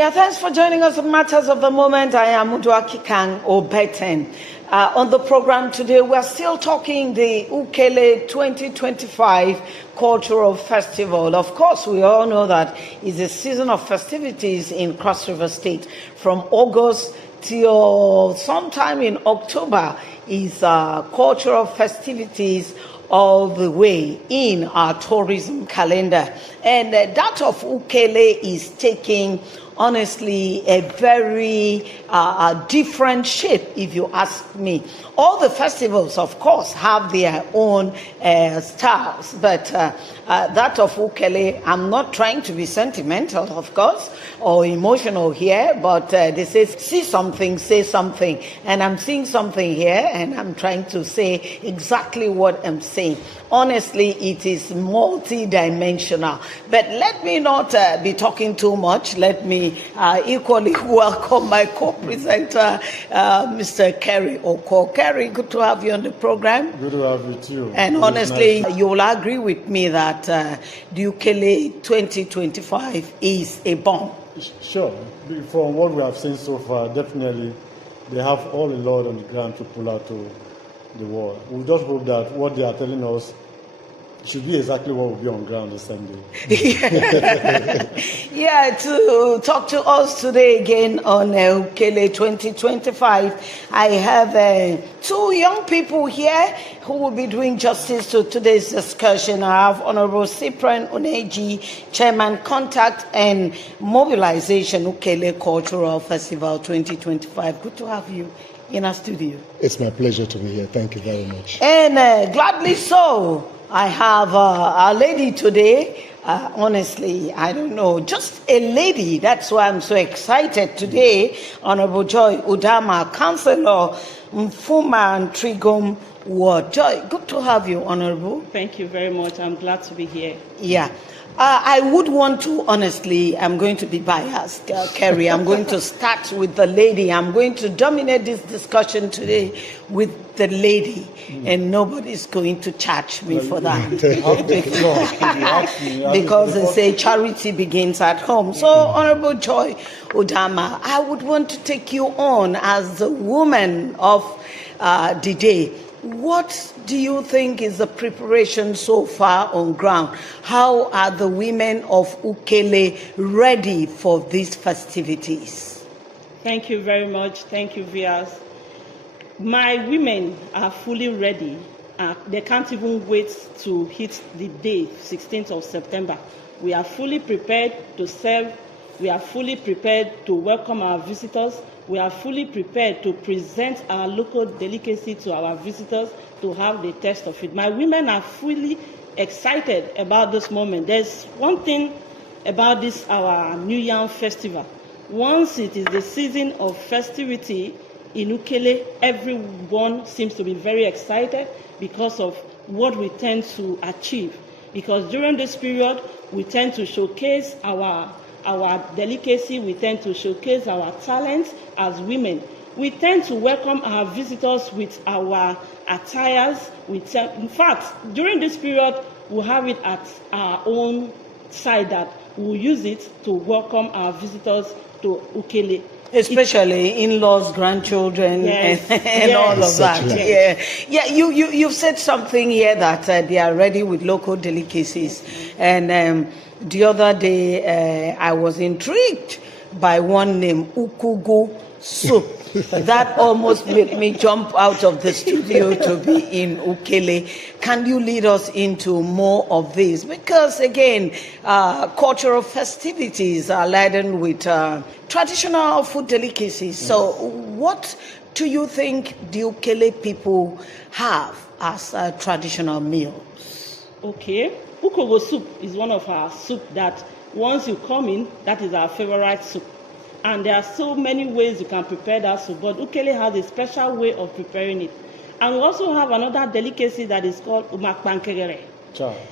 Yeah, thanks for joining us on Matters of the Moment. I am Uduaki Kang Obeten. On the program today, we're still talking the Ukelle 2025 Cultural Festival. Of course, we all know that it's a season of festivities in Cross River State. From August till sometime in October is cultural festivities all the way in our tourism calendar. And that of Ukelle is taking, honestly, a very different shape, if you ask me. All the festivals, of course, have their own styles, but that of Ukelle, I'm not trying to be sentimental, of course, or emotional here, but they say, see something, say something. And I'm seeing something here, and I'm trying to say exactly what I'm saying. Honestly, it is multi-dimensional. But let me not be talking too much. Let me equally welcome my co-presenter, Mr. Kerry Ukelle. Kerry, good to have you on the program. Good to have you too. And honestly, you will agree with me that the Ukelle 2025 is a bomb. Sure. From what we have seen so far, definitely they have all a lot on the ground to pull out to the world. We just hope that what they are telling us should be exactly what will be on ground the same day. Yeah, to talk to us today again on Ukelle 2025, I have two young people here who will be doing justice to today's discussion. I have Honorable Cyprian Uneji, Chairman, Contact and Mobilization, Ukelle Cultural Festival 2025. Good to have you in our studio. It's my pleasure to be here. Thank you very much. And gladly so, I have a lady today. Honestly, I don't know, just a lady. That's why I'm so excited today. Honorable Joy Udama, Councillor Mfuma and Trigom Ward. Joy, good to have you, Honorable. Thank you very much. I'm glad to be here. Yeah. I would want to, honestly, I'm going to be biased, Kerry. I'm going to start with the lady. I'm going to dominate this discussion today with the lady, and nobody's going to charge me for that. Because they say charity begins at home. So, Honorable Joy Udama, I would want to take you on as the woman of the day. What do you think is the preparation so far on ground? How are the women of Ukelle ready for these festivities? Thank you very much. Thank you, Vias. My women are fully ready. They can't even wait to hit the day, 16th of September. We are fully prepared to serve. We are fully prepared to welcome our visitors. We are fully prepared to present our local delicacy to our visitors to have the taste of it. My women are fully excited about this moment. There's one thing about this, our New Yam Festival. Once it is the season of festivity in Ukelle, everyone seems to be very excited because of what we tend to achieve. Because during this period, we tend to showcase our delicacy, we tend to showcase our talents as women. We tend to welcome our visitors with our attires. In fact, during this period, we'll have it at our own side that we'll use it to welcome our visitors to Ukelle. Especially in-laws, grandchildren, yes, and all of that. Yeah. You've said something here that they are ready with local delicacies. And the other day, I was intrigued by one named Ukugu soup. That almost made me jump out of the studio to be in Ukelle. Can you lead us into more of this? Because again, cultural festivities are laden with traditional food delicacies. So what do you think the Ukelle people have as traditional meals? Okay. Ukogo soup is one of our soup that once you come in, that is our favorite soup. And there are so many ways you can prepare that soup, but Ukelle has a special way of preparing it. And we also have another delicacy that is called umakpankegere. Yes,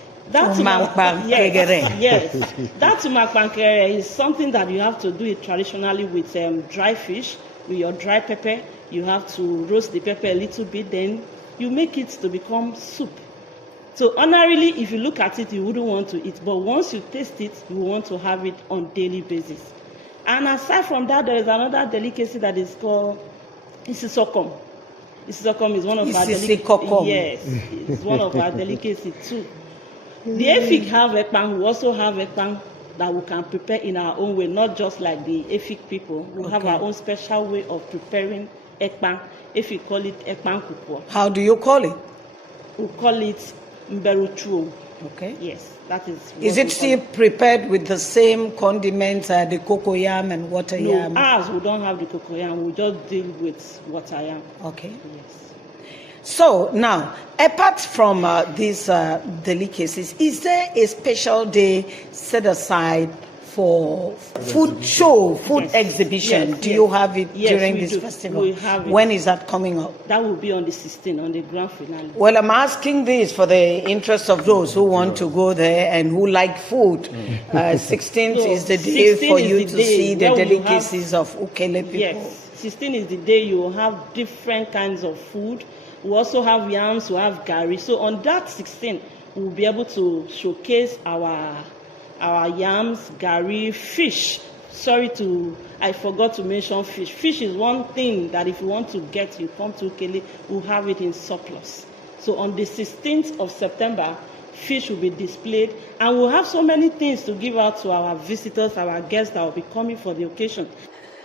that umakpankegere is something that you have to do it traditionally with dry fish, with your dry pepper. You have to roast the pepper a little bit, then you make it to become soup. So ordinarily, if you look at it, you wouldn't want to eat, but once you taste it, you want to have it on daily basis. And aside from that, there is another delicacy that is called isisokom. Isisokom is one of our delicacies. Yes, it's one of our delicacies too. The Efik have ekpang. We also have ekpang that we can prepare in our own way, not just like the Efik people. We have our own special way of preparing ekpang. If we call it ekpang kukwo. How do you call it? We call it mberuchuo. Okay. Yes, that is. Is it still prepared with the same condiments, the cocoyam and water yam? No, ours we don't have the cocoyam. We just deal with water yam. Okay. Yes. So now, apart from these delicacies, is there a special day set aside for food show, food Yes. exhibition? Yes, Do yes. you have it Yes, during we this do. festival? We have it. When is that coming up? That will be on the 16th, on the grand finale. Well, I'm asking this for the interest of those who want to go there and who like food. 16th So, is the day 16 for is you the to day see the where we delicacies of Ukelle people. Yes, 16 is the day you will have different kinds of food. We also have yams, we have gari. So on that 16, we will be able to showcase our yams, gari, fish. I forgot to mention fish. Fish is one thing that if you want to get, you come to Ukelle, we'll have it in surplus. So on the 16th of September, fish will be displayed, and we'll have so many things to give out to our visitors, our guests that will be coming for the occasion.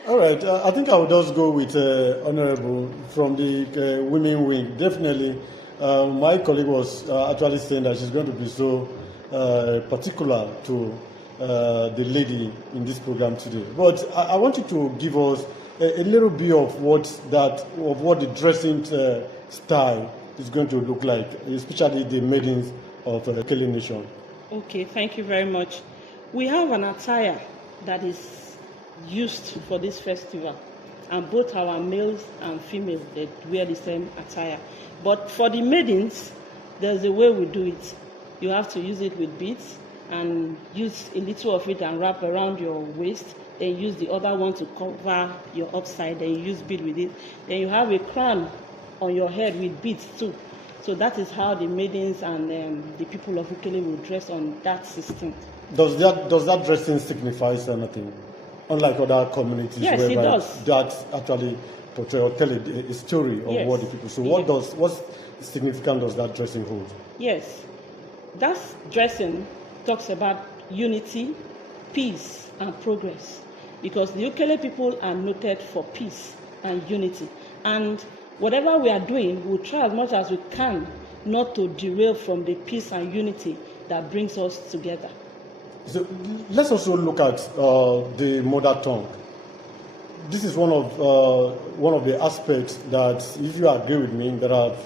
All right, I think I will just go with Honorable from the women wing. Definitely, my colleague was actually saying that she's going to be so particular to the lady in this program today. But I want you to give us a little bit of what the dressing style is going to look like, especially the maidens of the Ukelle Nation. Okay, thank you very much. We have an attire that is used for this festival, and both our males and females, they wear the same attire. But for the maidens, there's a way we do it. You have to use it with beads and use a little of it and wrap around your waist, then use the other one to cover your upside, then you use bead with it. Then you have a crown on your head with beads too. So that is how the maidens and the people of Ukelle will dress on that 16th. Does that dressing signify anything? Unlike other communities, Yes, it where does. that actually portray or tell a story of Yes. what the people. So Yes. what significance does that dressing hold? Yes, that dressing talks about unity, peace, and progress, because the Ukelle people are noted for peace and unity. And whatever we are doing, we'll try as much as we can not to derail from the peace and unity that brings us together. So let's also look at the mother tongue. This is one of the aspects that, if you agree with me, that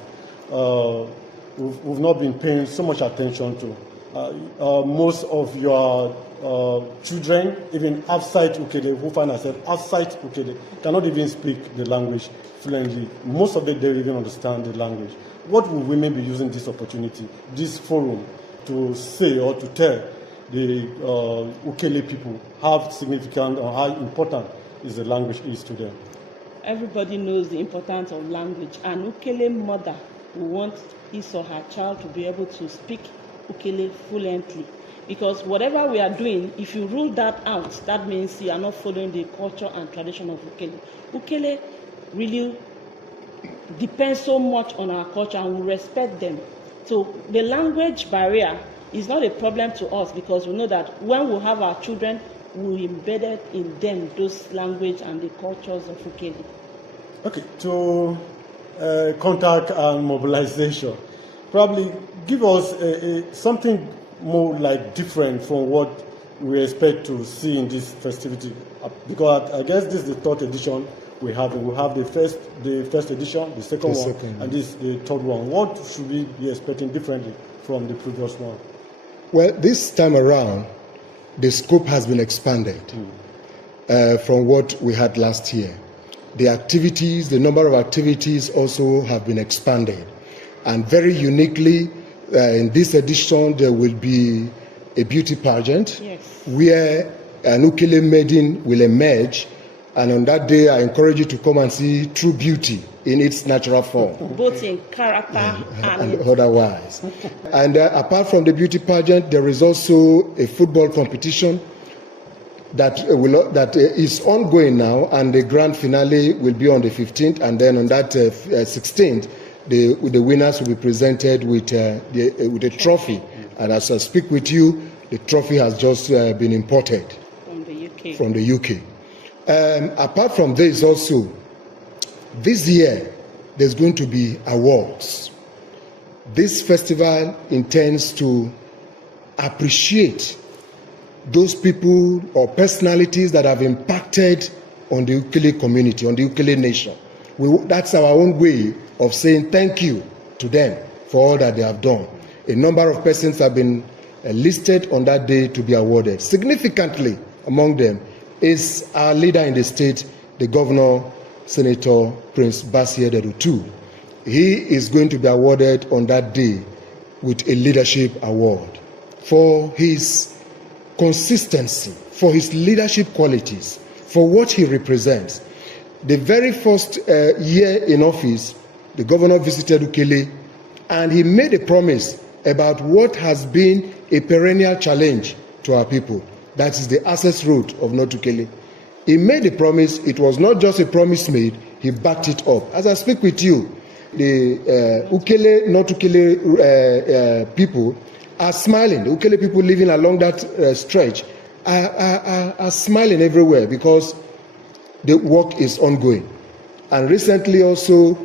we've not been paying so much attention to. Most of your children, even outside Ukelle, who find themselves outside Ukelle, cannot even speak the language fluently. Most of them don't even understand the language. What will women be using this opportunity, this forum, to say or to tell the Ukelle people how significant or how important is the language is to them? Everybody knows the importance of language, and Ukelle mother will want his or her child to be able to speak Ukelle fluently. Because whatever we are doing, if you rule that out, that means you are not following the culture and tradition of Ukelle. Ukelle really depends so much on our culture, and we respect them. So the language barrier is not a problem to us, because we know that when we have our children, we embedded in them those language and the cultures of Ukelle. Okay, to contact and mobilization, probably give us something more like different from what we expect to see in this festivity, because I guess this is the third edition we have. We have the first edition, the second one, and this the third one. What should we be expecting differently from the previous one? Well, this time around, the scope has been expanded from what we had last year. The activities, the number of activities also have been expanded. And very uniquely, in this edition, there will be a beauty pageant, Yes. where an Ukelle maiden will emerge. And on that day, I encourage you to come and see true beauty in its natural form. Both in character And otherwise. And apart from the beauty pageant, there is also a football competition that is ongoing now, and the grand finale will be on the 15th, and then on that 16th, the winners will be presented with a trophy. And as I speak with you, the trophy has just been imported from the UK. Apart from this, also, this year there's going to be awards. This festival intends to appreciate those people or personalities that have impacted on the Ukelle community, on the Ukelle nation. That's our own way of saying thank you to them for all that they have done. A number of persons have been listed on that day to be awarded. Significantly among them is our leader in the state, the Governor, Senator Prince Bassir Derutu. He is going to be awarded on that day with a leadership award for his consistency, for his leadership qualities, for what he represents. The very first year in office, the governor visited Ukelle, and he made a promise about what has been a perennial challenge to our people. That is the access road of North Ukelle. He made a promise. It was not just a promise made, he backed it up. As I speak with you, the Ukelle, North Ukelle people are smiling. The Ukelle people living along that stretch are smiling everywhere because the work is ongoing. And recently also,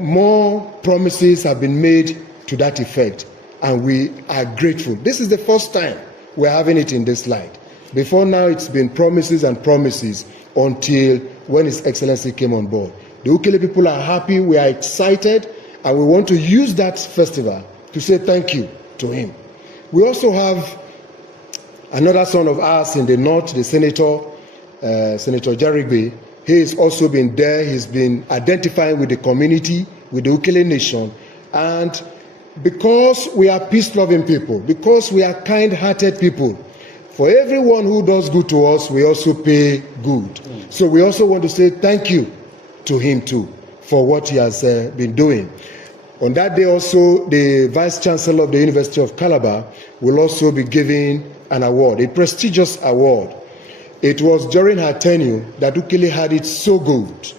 more promises have been made to that effect, and we are grateful. This is the first time we're having it in this light. Before now, it's been promises and promises until when His Excellency came on board. The Ukelle people are happy, we are excited, and we want to use that festival to say thank you to him. We also have another son of ours in the north, the Senator Jarigbe. He has also been there. He's been identifying with the community, with the Ukelle nation. And because we are peace-loving people, because we are kind-hearted people, for everyone who does good to us, we also pay good. So we also want to say thank you to him too for what he has been doing. On that day also, the Vice Chancellor of the University of Calabar will also be giving an award, a prestigious award. It was during her tenure that Ukelle had it so good.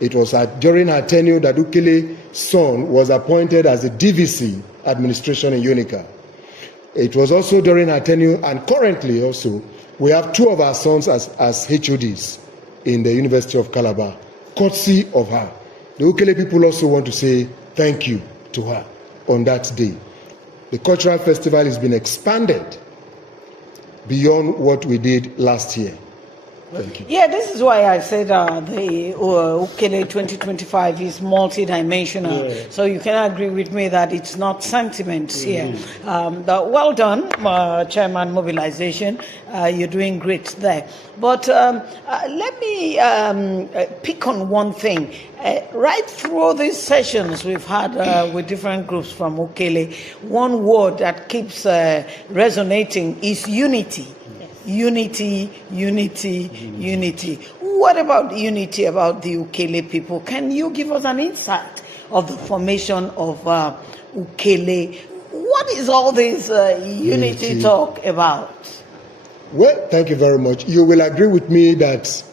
It was during her tenure that Ukelle's son was appointed as the DVC administration in Unica. It was also during her tenure, and currently also, we have two of our sons as HODs in the University of Calabar, courtesy of her. The Ukelle people also want to say thank you to her on that day. The cultural festival has been expanded beyond what we did last year. Thank you. Yeah, this is why I said the Ukelle 2025 is multidimensional. Yeah. So you can agree with me that it's not sentiments here. Well done, Chairman Mobilization. You're doing great there. But let me pick on one thing. Right through these sessions we've had with different groups from Ukelle, one word that keeps resonating is unity. Unity, unity, unity. What about unity about the Ukelle people? Can you give us an insight of the formation of Ukelle? What is all this unity talk about? Well, thank you very much. You will agree with me that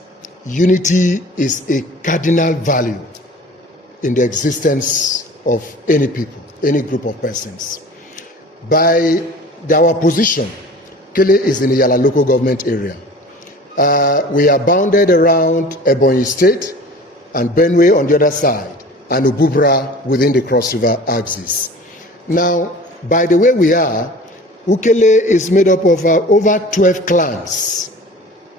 unity is a cardinal value in the existence of any people, any group of persons. By our position, Ukelle is in the Yala local government area. We are bounded around Ebonyi State and Benue on the other side, and Ububra within the Cross River axis. Now, by the way we are, Ukelle is made up of over 12 clans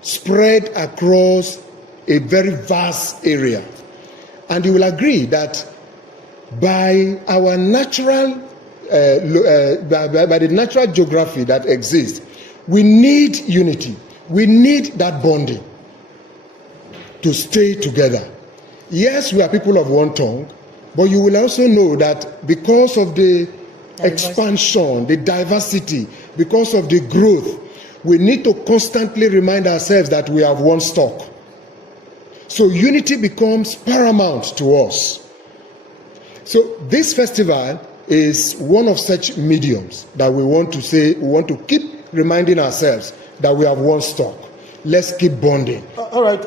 spread across a very vast area. And you will agree that by our natural, by the natural geography that exists, we need unity. We need that bonding to stay together. Yes, we are people of one tongue, but you will also know that because of the expansion, the diversity, because of the growth, we need to constantly remind ourselves that we have one stock. So unity becomes paramount to us. So this festival is one of such mediums that we want to say, we want to keep reminding ourselves that we have one stock. Let's keep bonding. All right,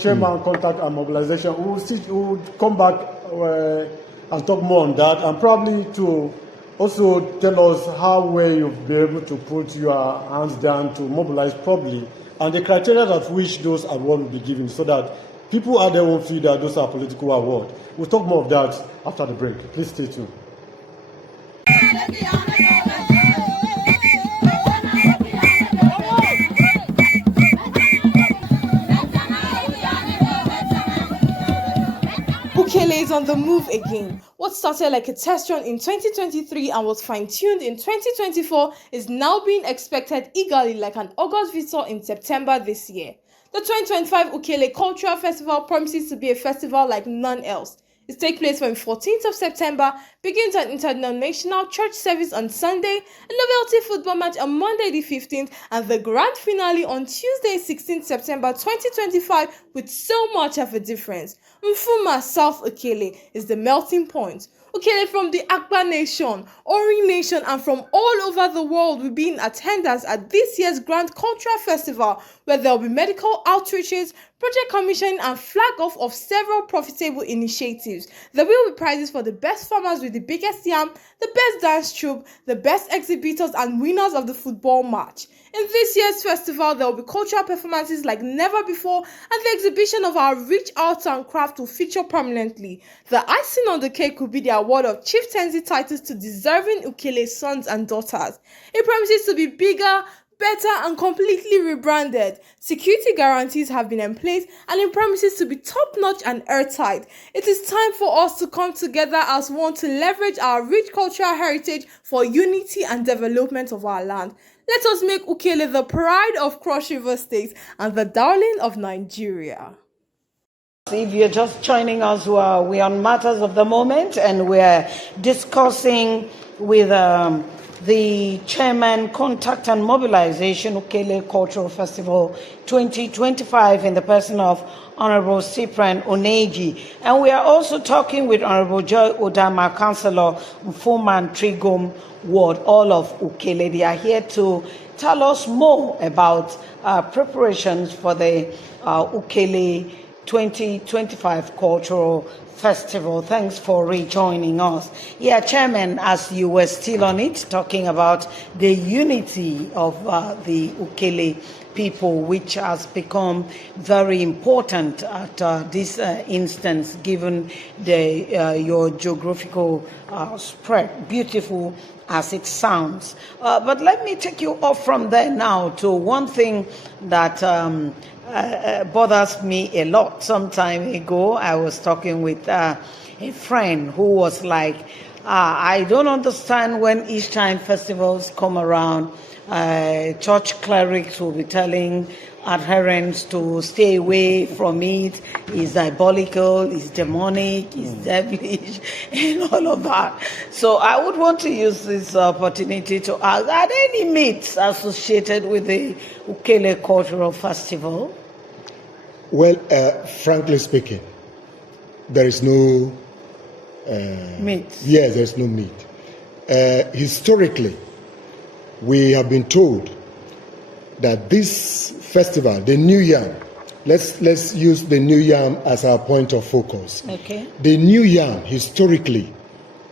Chairman, contact and mobilization. We'll come back and talk more on that, and probably to also tell us how well you've been able to put your hands down to mobilize properly, and the criteria of which those awards will be given, so that people out there won't feel that those are political awards. We'll talk more of that after the break. Please stay tuned. Ukelle is on the move again. What started like a test run in 2023 and was fine-tuned in 2024 is now being expected eagerly like an August visitor in September this year. The 2025 Ukelle Cultural Festival promises to be a festival like none else. It takes place from 14th of September, begins an interdenominational church service on Sunday, a novelty football match on Monday the 15th, and the grand finale on Tuesday 16th September 2025 with so much of a difference. Mfuma South Ukelle is the melting point. Ukelle from the Akba Nation, Ori Nation, and from all over the world will be in attendance at this year's Grand Cultural Festival, where there will be medical outreaches, project commissioning, and flag off of several profitable initiatives. There will be prizes for the best farmers with the biggest yam, the best dance troupe, the best exhibitors, and winners of the football match. In this year's festival, there will be cultural performances like never before, and the exhibition of our rich arts and craft will feature prominently. The icing on the cake will be the award of chieftaincy titles to deserving Ukelle sons and daughters. It promises to be bigger, better, and completely rebranded. Security guarantees have been in place, and it promises to be top-notch and airtight. It is time for us to come together as one to leverage our rich cultural heritage for unity and development of our land. Let us make Ukelle the pride of Cross River State and the darling of Nigeria. If you're just joining us, we're on Matters of the Moment, and we're discussing with the Chairman, Contact and Mobilization, Ukelle Cultural Festival 2025, in the person of Honorable Cyprian Oneji. And we are also talking with Honorable Joy Odama, Councillor Mfuman Trigom Ward, all of Ukelle. They are here to tell us more about preparations for the Ukelle 2025 Cultural Festival. Thanks for rejoining us. Yeah, Chairman, as you were still on it, talking about the unity of the Ukelle people, which has become very important at this instance, given your geographical spread, beautiful as it sounds. But let me take you off from there now to one thing that bothers me a lot. Some time ago, I was talking with a friend who was like, I don't understand when East Time festivals come around, church clerics will be telling adherents to stay away from it. It's diabolical, it's demonic, it's devilish, and all of that. So I would want to use this opportunity to ask, are there any myths associated with the Ukelle Cultural Festival? Well, frankly speaking, there is no myth. Yes, there's no myth. Historically, we have been told that this festival, the New Yam, let's use the New Yam as our point of focus. Okay. The New Yam historically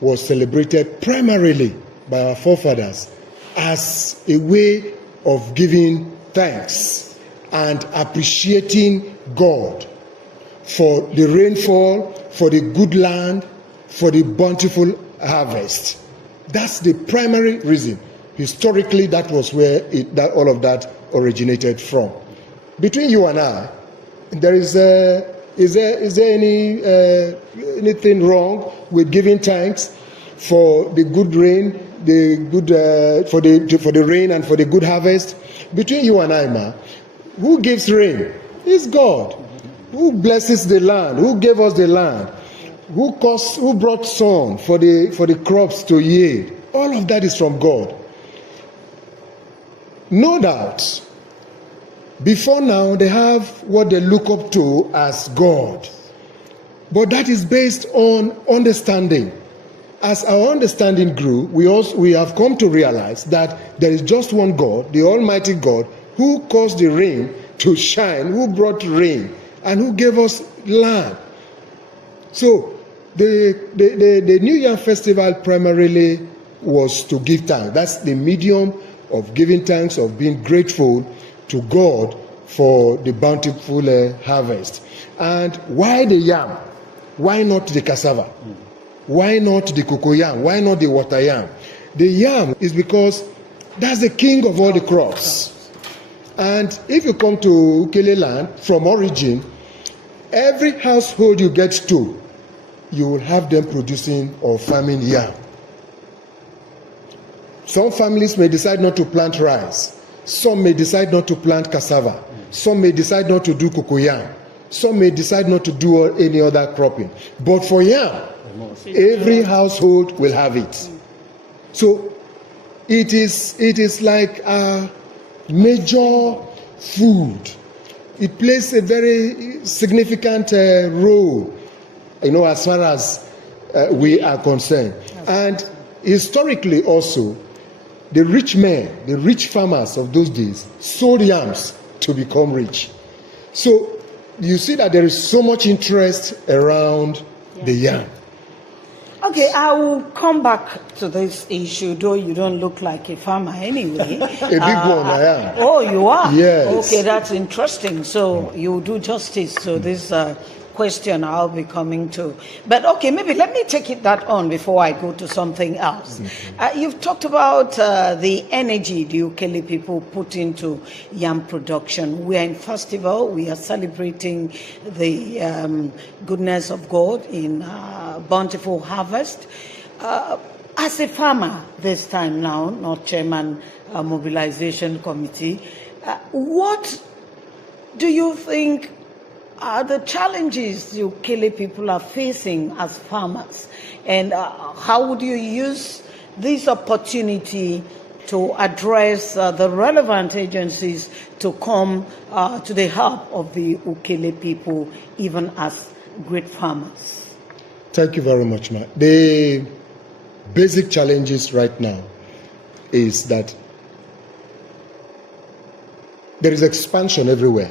was celebrated primarily by our forefathers as a way of giving thanks and appreciating God for the rainfall, for the good land, for the bountiful harvest. That's the primary reason. Historically, that was where all of that originated from. Between you and I, is there anything wrong with giving thanks for the good rain, for the rain and for the good harvest? Between you and I, ma, who gives rain? It's God. Who blesses the land? Who gave us the land? Who brought sun for the crops to yield? All of that is from God. No doubt, before now, they have what they look up to as God. But that is based on understanding. As our understanding grew, we have come to realize that there is just one God, the Almighty God, Who caused the rain to shine? Who brought rain? And who gave us land? So the New Yam Festival primarily was to give thanks. That's the medium of giving thanks, of being grateful to God for the bountiful harvest. And why the yam? Why not the cassava? Why not the cocoyam? Why not the water yam? The yam is because that's the king of all the crops. And if you come to Ukelle land from origin, every household you get to, you will have them producing or farming yam. Some families may decide not to plant rice. Some may decide not to plant cassava. Some may decide not to do cocoyam. Some may decide not to do any other cropping. But for yam, every household will have it. So it is like a major food. It plays a very significant role, as far as we are concerned. And historically also, the rich men, the rich farmers of those days sold yams to become rich. So you see that there is so much interest around the yam. Okay, I will come back to this issue, though you don't look like a farmer anyway. A big one, I am. Oh, you are? Yes. Okay, that's interesting. So you do justice to this question I'll be coming to. But okay, maybe let me take it that on before I go to something else. You've talked about the energy the Ukelle people put into yam production. We are in festival. We are celebrating the goodness of God in bountiful harvest. As a farmer this time now, not chairman mobilization committee, what do you think are the challenges the Ukelle people are facing as farmers? And how would you use this opportunity to address the relevant agencies to come to the help of the Ukelle people, even as great farmers? Thank you very much, Ma. The basic challenges right now is that there is expansion everywhere.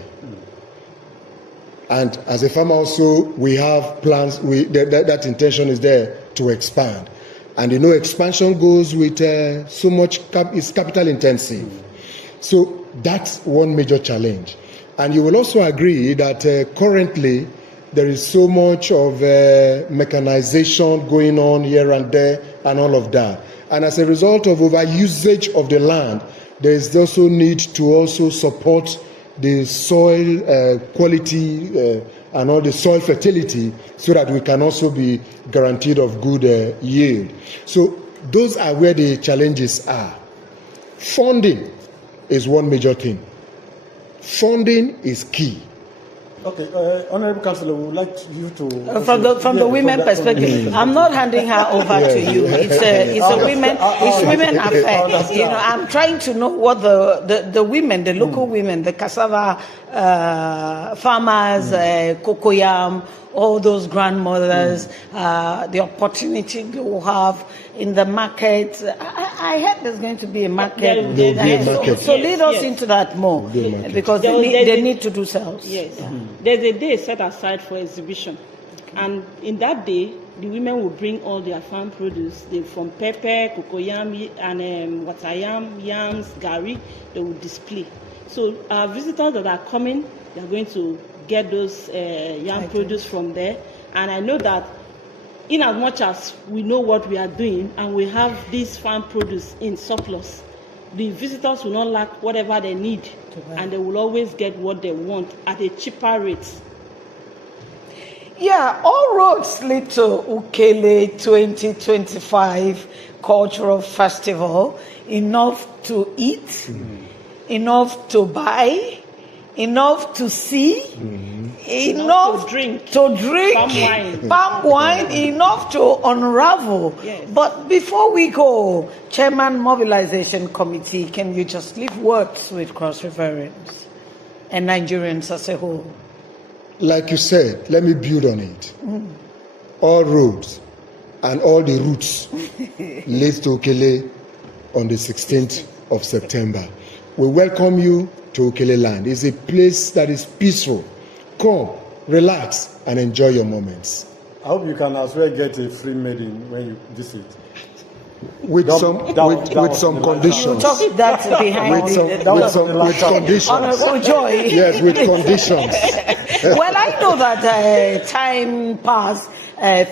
And as a farmer also, we have plans, that intention is there to expand. And expansion goes with so much, it's capital intensive. So that's one major challenge. And you will also agree that currently there is so much of mechanization going on here and there and all of that. And as a result of overusage of the land, there is also need to also support the soil quality and all the soil fertility so that we can also be guaranteed of good yield. So those are where the challenges are. Funding is one major thing. Funding is key. Okay, Honorable Councillor, we would like you to... From the women perspective, I'm not handing her over to you. It's women affair. I'm trying to know what the women, the local women, the cassava farmers, cocoyam, all those grandmothers, the opportunity they will have in the market. I heard there's going to be a market. There will be a market. So lead us into that more, because they need to do sales. Yes. There's a day set aside for exhibition. And in that day, the women will bring all their farm produce. From pepper, cocoyam, and watayam, yams, gari, they will display. So our visitors that are coming, they are going to get those yam produce from there. And I know that in as much as we know what we are doing and we have this farm produce in surplus, the visitors will not lack whatever they need, and they will always get what they want at a cheaper rate. Yeah, all roads lead to Ukelle 2025 Cultural Festival. Enough to eat, enough to buy, enough to see, enough to drink, palm wine, enough to unravel. Yes. But before we go, Chairman Mobilization Committee, can you just leave words with Cross Riverins and Nigerians as a whole? Like you said, let me build on it. All roads and all the routes lead to Ukelle on the 16th of September. We welcome you to Ukelle land. It's a place that is peaceful. Come, relax, and enjoy your moments. I hope you can as well get a free maiden when you visit. With some conditions. You talk that behind With conditions. Honorable Joy. Yes, with conditions. Well, I know that time passed.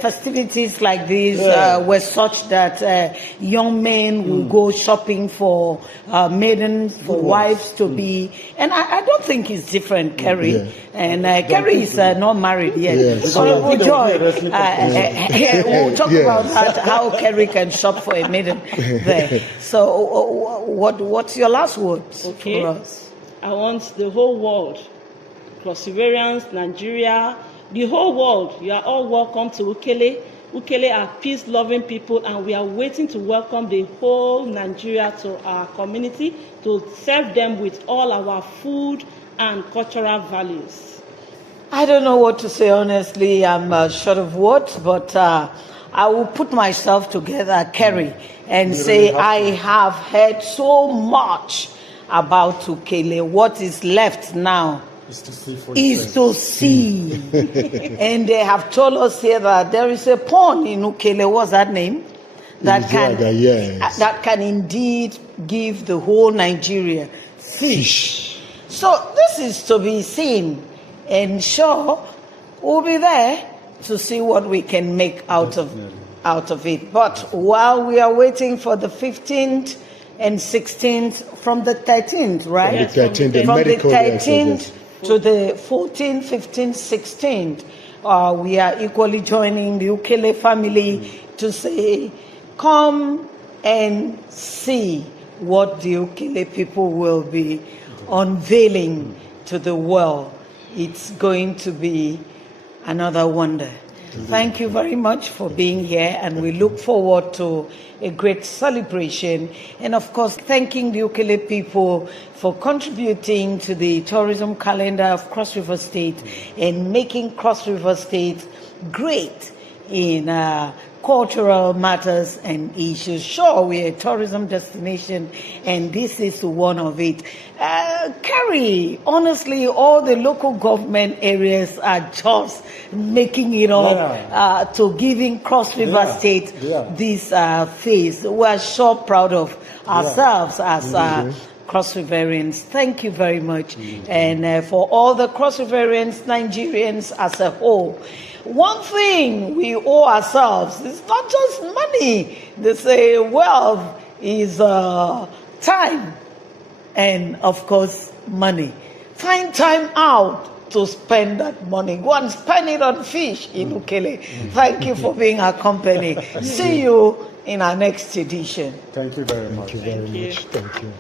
Festivities like these were such that young men will go shopping for maidens, for wives to be. And I don't think it's different, Kerry. Yeah. And Kerry is not married yet. Yes. So, Joy, we'll talk Yes. about that, how Kerry can shop for a maiden there. So, what's your last words Okay. for us? I want the whole world, Crossriverians, Nigeria, the whole world, you are all welcome to Ukelle. Ukelle are peace-loving people, and we are waiting to welcome the whole Nigeria to our community to serve them with all our food and cultural values. I don't know what to say, honestly. I'm short of words, but I will put myself together, Kerry, and say I have heard so much about Ukelle. What is left now Is to see for is to see. And they have told us here that there is a pond in Ukelle. What's that name? That can indeed give the whole Nigeria fish. So this is to be seen, and sure, we'll be there to see what we can make out of it. But while we are waiting for the 15th and 16th, from the 13th, right? Yes, from the 13th, from the medical 13th to the 14th, 15th, 16th, we are equally joining the Ukelle family to say, come and see what the Ukelle people will be unveiling to the world. It's going to be another wonder. Thank you very much for being here, and we look forward to a great celebration. And of course, thanking the Ukelle people for contributing to the tourism calendar of Cross River State and making Cross River State great in cultural matters and issues. Sure, we're a tourism destination, and this is one of it. Kerry, honestly, all the local government areas are just making it up to giving Cross River State this phase. We're so proud of ourselves as Cross Riverians. Thank you very much. And for all the Cross Riverians, Nigerians as a whole, one thing we owe ourselves is not just money. They say wealth is time and, of course, money. Find time out to spend that money. Go and spend it on fish in Ukelle. Thank you for being our company. See you in our next edition. Thank you very much. Thank you very much. Thank you.